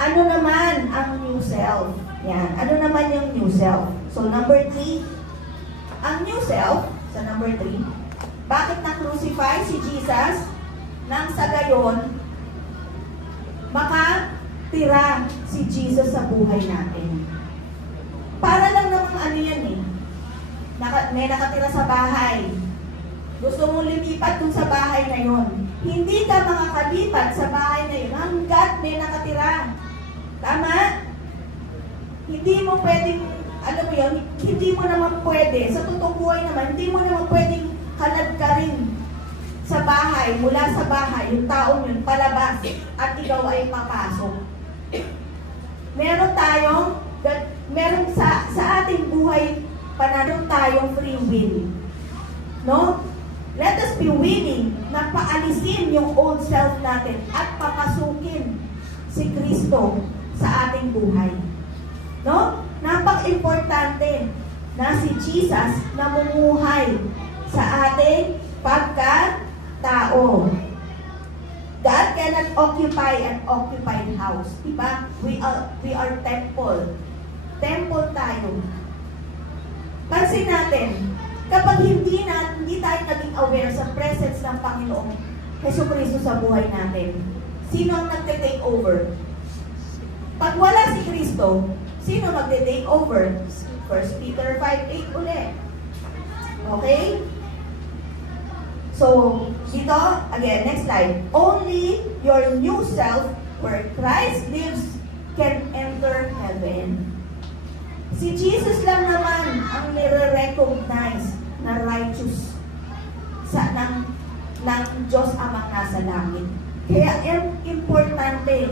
Ano naman ang new self? Yan. Ano naman yung new self? So, number 3, ang new self, sa number 3, bakit na-crucify si Jesus? Nang sa gayon, makatira si Jesus sa buhay natin. Para lang namang ano yan eh. May nakatira sa bahay. Gusto mong lumipat dun sa bahay na yon. Hindi ka makakalipat sa bahay na yun hanggat may nakatira. Tama? Hindi mo pwedeng, alam mo yun, hindi mo naman pwede, sa totoong buhay naman, hindi mo naman pwedeng halad ka rin sa bahay, mula sa bahay, yung taong yun, palabas, at ikaw ay papasok. Meron sa ating buhay, pananong tayong free will. No? Let us be willing na paalisin yung old self natin at papasukin si Kristo sa ating buhay. No? Napaka-importante na si Jesus namumuhay sa ating pagkatao. God cannot occupy an occupied house. Diba? We are temple. Temple tayo. Pansin natin, kapag hindi tayo naging aware sa presence ng Panginoong Jesucristo sa buhay natin, sino ang nagte-take over? Pag wala si Kristo, sino magte-take over? 1 Peter 5:8 ulit. Okay? So, dito, again, next slide. Only your new self, where Christ lives, can enter heaven. Si Jesus lang naman ang nire-recognize na righteous ng Diyos Amang nasa langit. Kaya importante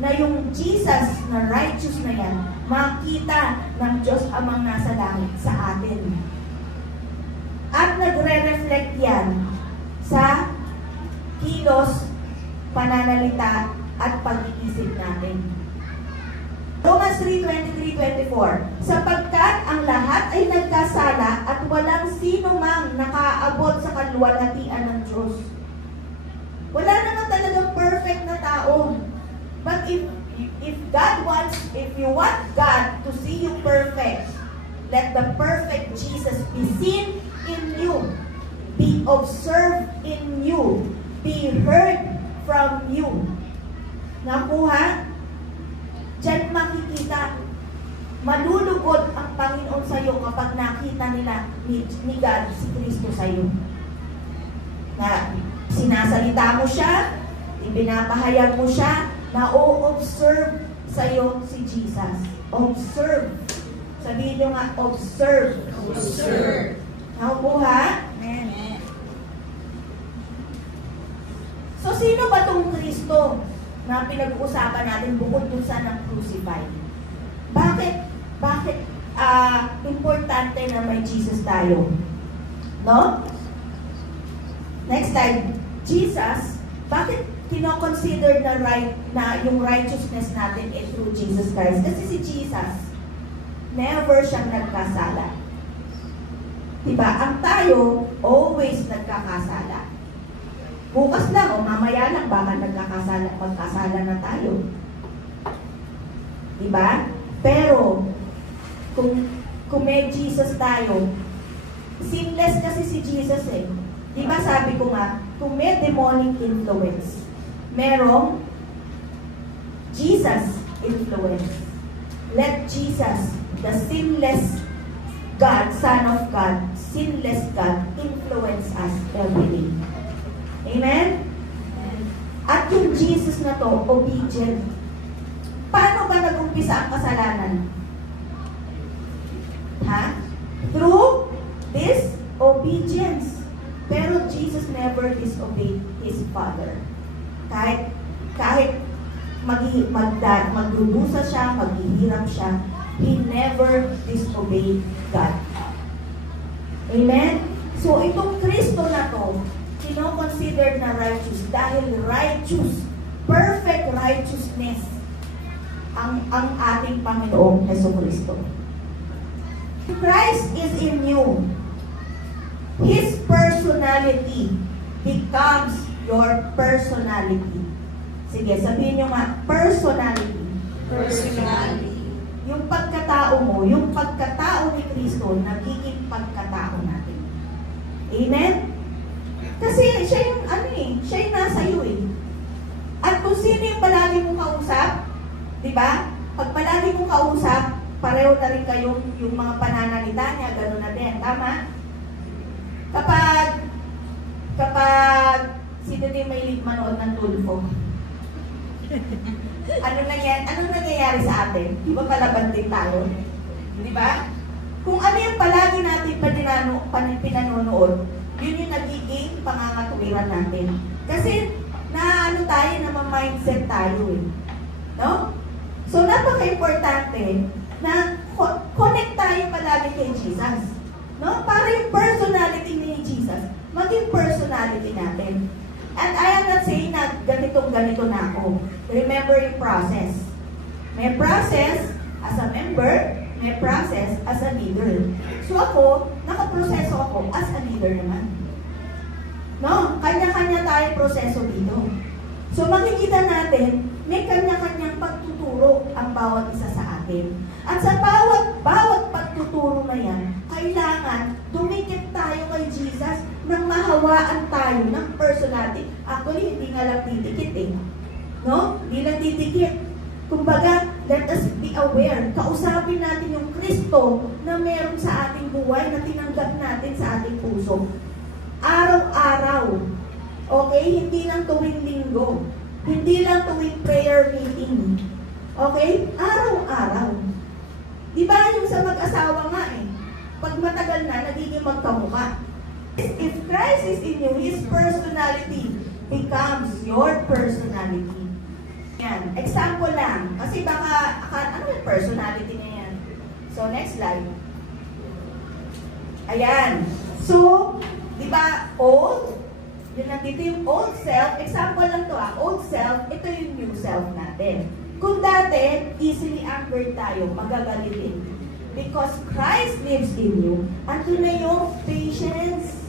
na yung Jesus na righteous na yan, makita ng Diyos Amang nasa langit sa atin. At nagre-reflect yan sa kilos, pananalita, at pag-iisip natin. Romans 3:23-24, sapagkat ang lahat ay nagkasala at walang sino mang nakaabot sa kaluwalhatian ng Diyos. Wala naman talagang perfect na tao. But if you want God to see you perfect, let the perfect Jesus be seen in you, be observed in you, be heard from you. Nakuha? Diyan makikita, malulugod ang Panginoon sa iyo kapag nakita nila ni God, si Kristo sa iyo. Na sinasalita mo siya, ibinapahayag mo siya, na-o-observe sa iyo si Jesus. Observe. Sabihin nyo nga, observe. Observe. Nakuha? Amen. So, sino ba itong Kristo na pinag-uusapan natin bukod dun sa ng crucify? Bakit importante na may Jesus tayo? No? Next slide. Jesus, bakit kino-consider na yung righteousness natin is through Jesus Christ? Kasi si Jesus, never siyang nagkasala. Diba? Ang tayo, always nagkakasala. Bukas lang o mamaya lang baka magkasala na tayo. Diba? Pero, kung may Jesus tayo, sinless kasi si Jesus eh. Diba sabi ko nga, kung may demonic influence, merong Jesus influence. Let Jesus, the sinless God, Son of God, sinless God, influence us every day. Amen? At yung Jesus na to, obedient. Paano ba nag-umpisa ang kasalanan? Through disobedience. Pero Jesus never disobeyed His Father. Kahit magdudusa siya, maghihirap siya, He never disobeyed God. Amen? So, itong Kristo na to, kino-consider na righteous dahil righteous, perfect righteousness ang ating Panginoong Jesucristo. Christ is in you. His personality becomes your personality. Sige, sabihin nyo nga, personality yung pagkatao mo, yung pagkatao ni Kristo, nagiging pagkatao natin. Amen? Kasi siya yung siya yung nasa iyo eh. At kung sino yung palagi mong kausap, di ba? Pag palagi mong kausap, pareho na rin kayong yung mga pananalita niya, gano'n na din. Tama? Kapag sino din may manood ng Tulfo? Ano nangyayari sa atin? Di ba palaban din tayo? Di ba? Kung ano yung palagi natin pinanonood, yun yung nagiging pangangatuwiran natin. Kasi tayo, mindset tayo eh. No? So, napaka-importante na connect tayo palagi kay Jesus. No? Para yung personality ni Jesus, maging personality natin. And I am not saying na ganito na ako. Remember yung process. May process as a member, may process as a leader. So ako, nakaproseso ako as a leader naman. No? Kanya-kanya tayo proseso dito. So makikita natin, may kanya-kanyang pagtuturo ang bawat isa sa atin. At sa bawat pagtuturo na yan, kailangan dumikit tayo kay Jesus nang mahawaan tayo ng personality. Actually, hindi nga lang titikit eh. No? Hindi lang titikit. Kumbaga, let us be aware. Kausapin natin yung Kristo na meron sa ating buhay na tinanggap natin sa ating puso. Araw-araw. Okay? Hindi lang tuwing linggo. Hindi lang tuwing prayer meeting. Okay? Araw-araw. Diba yung sa mag-asawa nga eh? Pag matagal na, nagiging magkamukha. If Christ is in you, His personality becomes your personality. Yan. Example lang. Kasi baka, ano yung personality niya yan? So, next slide. Ayan. So, di ba, old? Yun nandito yung old self. Example lang to old self, ito yung new self natin. Kung dati, easily anchored tayo, magagalitin. Because Christ lives in you, andun na yung patience.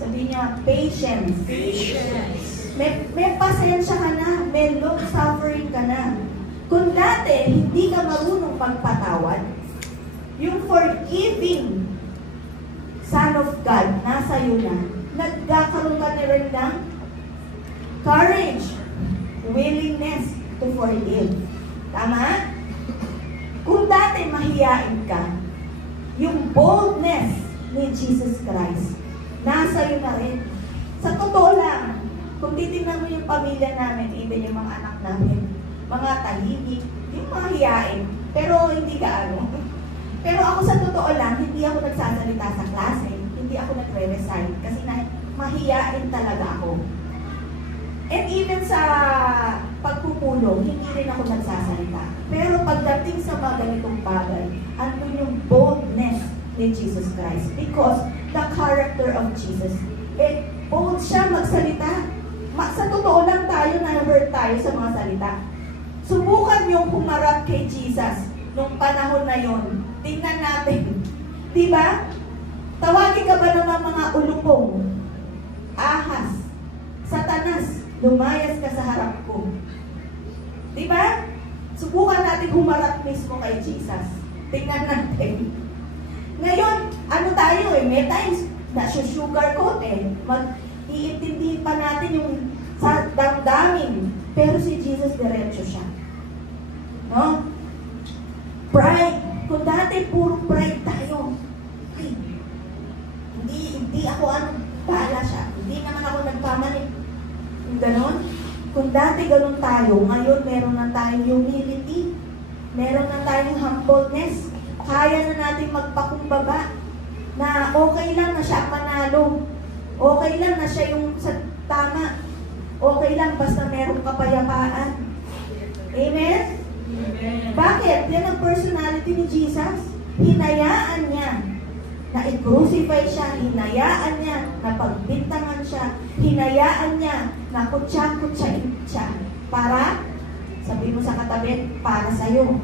Sabihin niya, patience. Patience. May pasensya ka na, may long suffering ka na. Kung dati, hindi ka marunong pagpatawad, yung forgiving Son of God, nasa iyo na, nagkakaroon ka na rin ng courage, willingness to forgive. Tama? Kung dati mahiyain ka, yung boldness ni Jesus Christ, nasa iyo na rin. Sa totoo lang, kung titignan mo yung pamilya namin, even yung mga anak namin, mga tahimik, yung mga hiyain, pero hindi gaano. Pero ako sa totoo lang, hindi ako nagsasalita sa klase, hindi ako nagre-recite, kasi mahiyain talaga ako. And even sa pagpupulong, hindi rin ako nagsasalita. Pero pagdating sa mga ganitong bagay, andun yung boldness ni Jesus Christ. Because the character of Jesus, bold siya magsalita. Sa totoo lang tayo, na-hurt tayo sa mga salita. Subukan yung humarap kay Jesus nung panahon na yon. Tingnan natin. Diba? Tawagin ka ba ng mga ulupong? Ahas. Satanas. Lumayas ka sa harap ko. Diba? Subukan natin humarap mismo kay Jesus. Tingnan natin. Ngayon, ano tayo eh? May times, sugar coat eh. Iintindihin pa natin yung sa damdamin. Pero si Jesus, diretso siya. No? Pride. Kung dati, puro pride tayo. Ay, hindi ako bahala siya. Hindi naman ako nagpamanik. Yung ganon. Kung dati ganon tayo, ngayon meron na tayong humility. Meron na tayong humbleness. Kaya na natin magpakumbaba na okay lang na siya manalo. Okay lang na siya yung sa tama. Okay lang basta merong kapayapaan. Amen? Amen. Bakit? Yan ang personality ni Jesus. Hinayaan niya na i-crucify siya. Hinayaan niya na pagbintangan siya. Hinayaan niya na kutsa-kutsain siya. Para, sabi mo sa katabi, para sa'yo.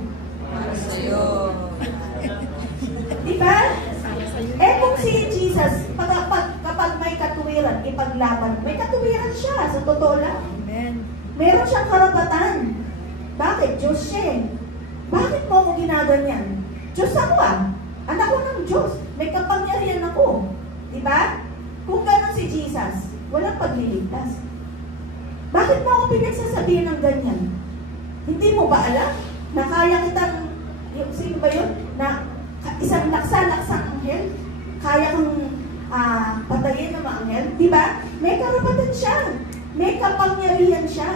Para sa'yo. Diba? Kung si Jesus, kapag may katuwiran, ipaglaban, may katuwiran siya, sa totoo lang. Amen. Meron siyang karapatan. Bakit? Diyos siya. Bakit mo ako ginaganyan? Diyos ako Anak ko ng Diyos. May kapangyarihan ako. Diba? Kung gano'n si Jesus, walang pagliligtas. Bakit mo ako pinagsasabihin ng ganyan? Hindi mo ba alam na kaya kitang, sino ba yun? Na isang laksa-laksang anghel, kaya kang patayin ng mga anghel? Diba? May karapatan siya. May kapangyarihan siya.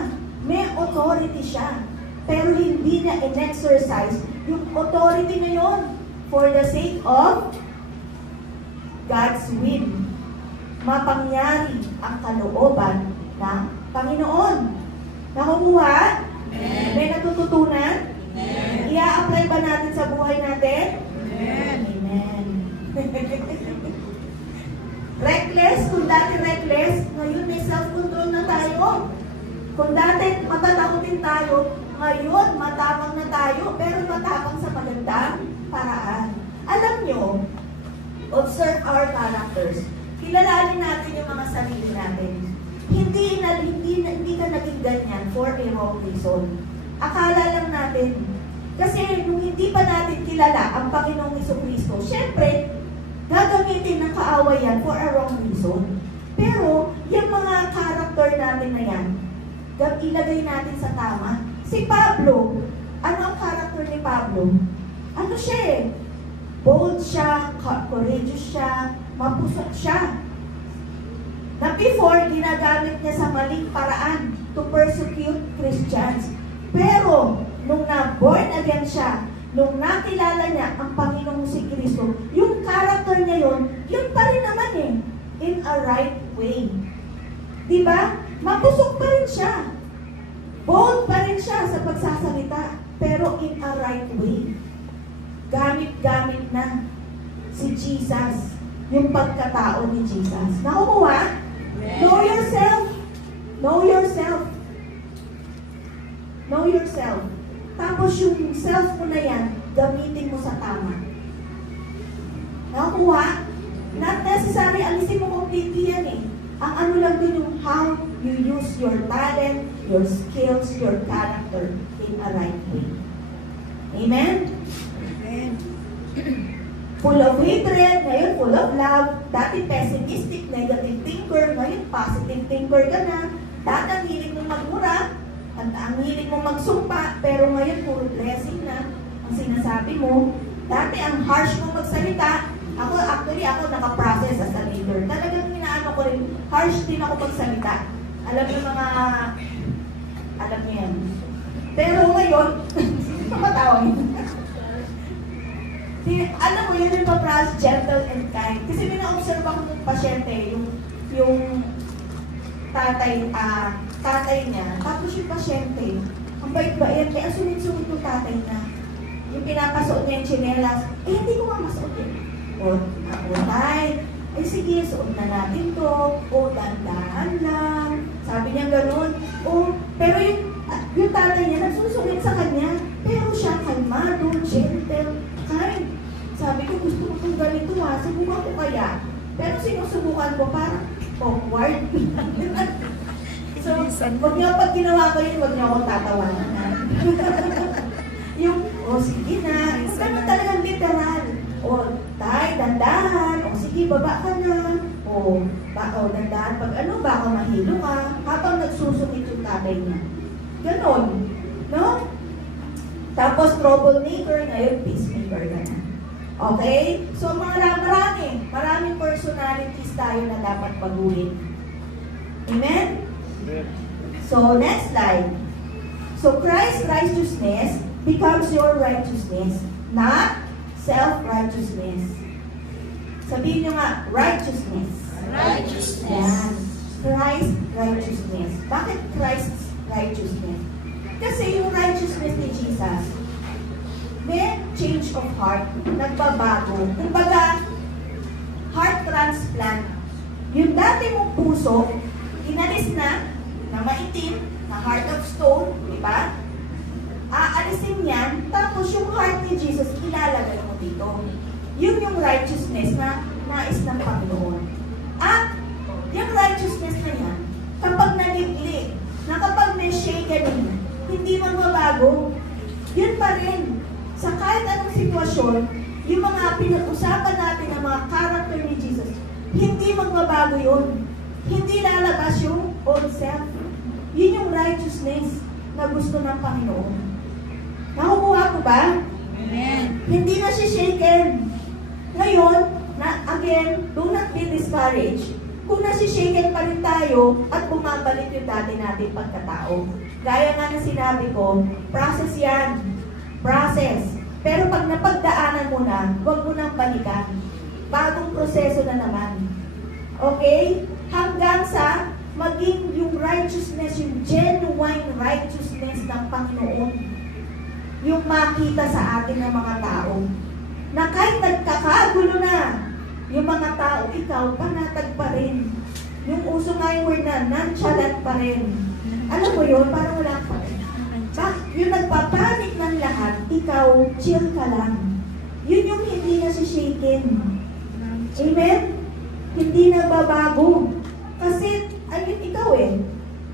May authority siya. Pero hindi na in-exercise yung authority na yun for the sake of God's will. Mapangyari ang kalooban ng Panginoon. Nakukuha? May natututunan? Ia-apply ba natin sa buhay natin? Amen. Reckless, kung dati reckless, ngayon may self-control na tayo. Kung dati matatakotin tayo, ngayon matapang na tayo, pero matapang sa magandang paraan. Alam nyo, observe our characters. Kilalanin natin yung mga sarili natin. Hindi ka naging ganyan for a wrong reason. Akala lang natin. Kasi nung hindi pa natin kilala ang Panginoong Jesucristo, syempre, gagamitin ng kaawayan for a wrong reason. Pero, yung mga character natin na yan, ilagay natin sa tama. Si Pablo, ano ang character ni Pablo? Ano siya bold siya, courageous siya, mapusok siya. Na before, ginagamit niya sa maling paraan to persecute Christians. Pero, nung na-born again siya, nung nakilala niya ang Panginoong si Kristo, yung character niya yun pa rin naman in a right way. Diba? Mapusok pa rin siya. Bold pa rin siya sa pagsasalita, pero in a right way. Gamit-gamit na si Jesus, yung pagkatao ni Jesus. Nakukuha? Know yourself. Know yourself. Know yourself. Tapos yung self mo na yan, gamitin mo sa tama. Nakukuha? Not necessary, alisin mo completely yan Ang ano lang din yung how you use your talent, your skills, your character in a right way. Amen? Amen. Full of hatred, ngayon full of love. Dati pessimistic, negative thinker, ngayon positive thinker ka na. Dati ang hilig mong magmura, ang hilig mong magsumpa, pero ngayon puro blessing na ang sinasabi mo. Dati ang harsh mong magsalita. Ako naka-process as a leader. Talagang inaano ko rin, harsh din ako magsalita. Alam niyo yan. Pero ngayon, tumatawag yun. Alam mo, yun yung pa-process, gentle and kind. Kasi may na-observe ako ng pasyente, yung tatay niya, tapos yung pasyente, ang bait-bait, kaya sunod-sunod yung tatay niya. Yung pinapasuot niya yung tsinelas, hindi ko mamasuot yun. O, tay, sige, suot na natin to. O, dandahan lang. Sabi niya gano'n. O, pero yung tatay niya, nagsusungit sa kanya. Pero siya, kalmado, gentle, kind. Sabi ko, gusto ko itong ganito subukan ko kaya. Pero sinusubukan ko, parang awkward. So, wag niyo pag ginawa ko yun, wag niyo akong tatawanan. Sige na. Ganun talagang literal. Tay, dandahan. Sige, baba ka na. Dandahan. Pag baka mahilo ka. Habang nagsusungit yung tatay niya. Ganon. No? Tapos, troublemaker, ngayon, peacemaker ka na. Okay? So, maraming personalities tayo na dapat baguhin. Amen? So, next slide. So, Christ's righteousness becomes your righteousness, not self-righteousness. Sabihin nyo nga, righteousness. Righteousness. Yan. Christ's righteousness. Bakit Christ's righteousness? Kasi yung righteousness ni Jesus, may change of heart, nagbabago. Kumbaga, heart transplant. Yung dati mong puso, inalis na maitim, na heart of stone, di ba? Aalisin yan, tapos yung heart ni Jesus, ilalagay mo dito. Yun yung righteousness na nais ng Panginoon. At yung righteousness na yan, kapag naliglig, na kapag may shaken, hindi magbabago. Yun pa rin. Sa kahit anong sitwasyon, yung mga pinag-usapan natin ng mga character ni Jesus, hindi magbabago yun. Hindi lalabas yung old self. Yun yung righteousness na gusto ng Panginoon. Nakukuha ko ba? Amen. Hindi na siya shaken. Ngayon, again, do not be discouraged. Kung nasi-shaken pa rin tayo at bumabalik yung dati nating pagkatao. Gaya nga na sinabi ko, process yan. Process. Pero pag napagdaanan mo na, huwag mo nang balikan. Bagong proseso na naman. Okay? Hanggang sa maging yung righteousness, yung genuine righteousness ng Panginoon. Yung makita sa atin ng mga tao. Na kahit nagkakagulo na, yung mga tao, ikaw, panatag pa rin. Yung uso nga yung word na, nonchalant pa rin. Alam mo yun, parang wala pa rin. Yung nagpapanik ng lahat, ikaw, chill ka lang. Yun yung hindi na shaken. Amen? Hindi na babago. Kasi, ayun ikaw eh.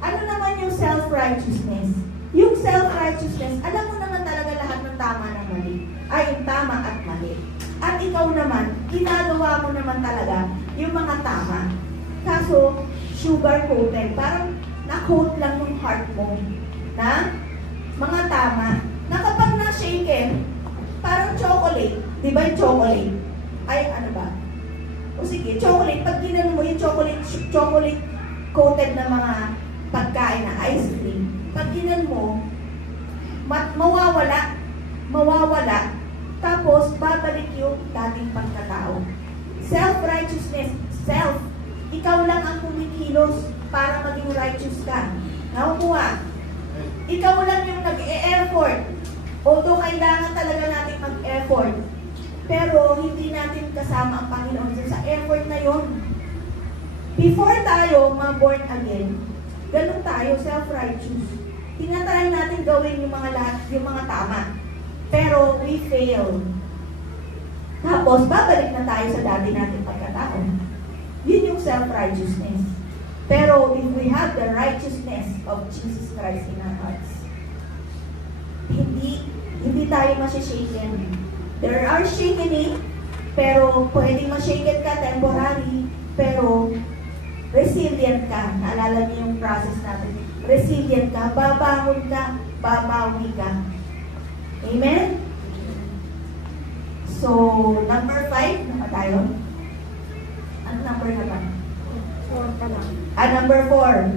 Ano naman yung self-righteousness? Yung self-righteousness, alam mo naman talaga lahat ng tama na mali. Ay, yung tama at mali. At ikaw naman, ginagawa mo naman talaga yung mga tama. Kaso, sugar-coated. Parang na-coat lang yung heart mo. Na mga tama. Na kapag na-shaken, parang chocolate. Di ba yung chocolate? Ay, ano ba? O sige, chocolate. Pag ginan mo yung chocolate coated na mga pagkain na ice cream, pag ginan mo, mawawala. Tapos, babalik yung dating pagkatao. Self-righteousness, self. Ikaw lang ang kumikilos para maging righteous ka. Nakukuha. Ikaw lang yung nag-e-effort. Although kailangan talaga natin mag-effort. Pero hindi natin kasama ang Panginoon sa effort na yon. Before tayo ma-born again, ganun tayo, self-righteous. Tinatry natin gawin yung mga lahat, yung mga tama. Pero we fail. Tapos, babalik na tayo sa dati natin pagkatao. Yun yung self-righteousness. Pero if we have the righteousness of Jesus Christ in our hearts, hindi tayo masishaken. There are shakening, pero pwedeng mashaken ka temporary, pero resilient ka. Naalala niyo yung process natin. Resilient ka, babangon ka, babawi ka. Amen? So, number 5, na tayo? Ano number naman? 4 pa lang. Number 4.